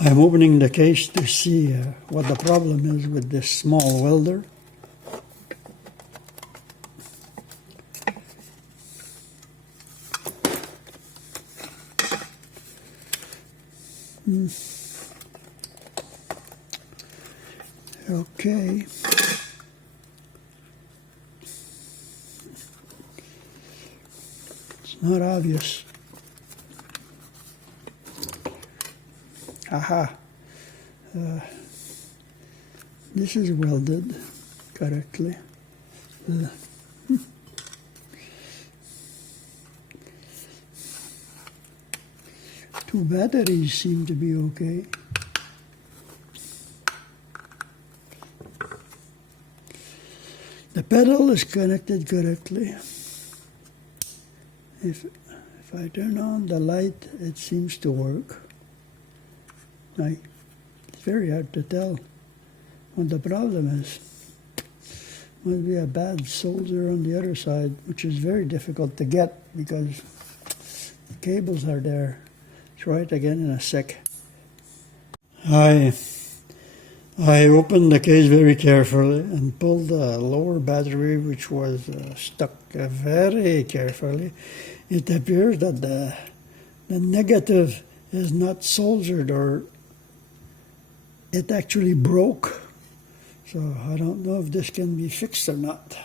I'm opening the case to see what the problem is with this small welder. Okay. It's not obvious. Aha. This is welded correctly. Two batteries seem to be okay. The pedal is connected correctly. If I turn on the light, it seems to work. It's very hard to tell what the problem is. Must be a bad solder on the other side, which is very difficult to get because the cables are there. Try it again in a sec. I opened the case very carefully and pulled the lower battery, which was stuck very carefully. It appears that the negative is not soldered, or it actually broke. So I don't know if this can be fixed or not.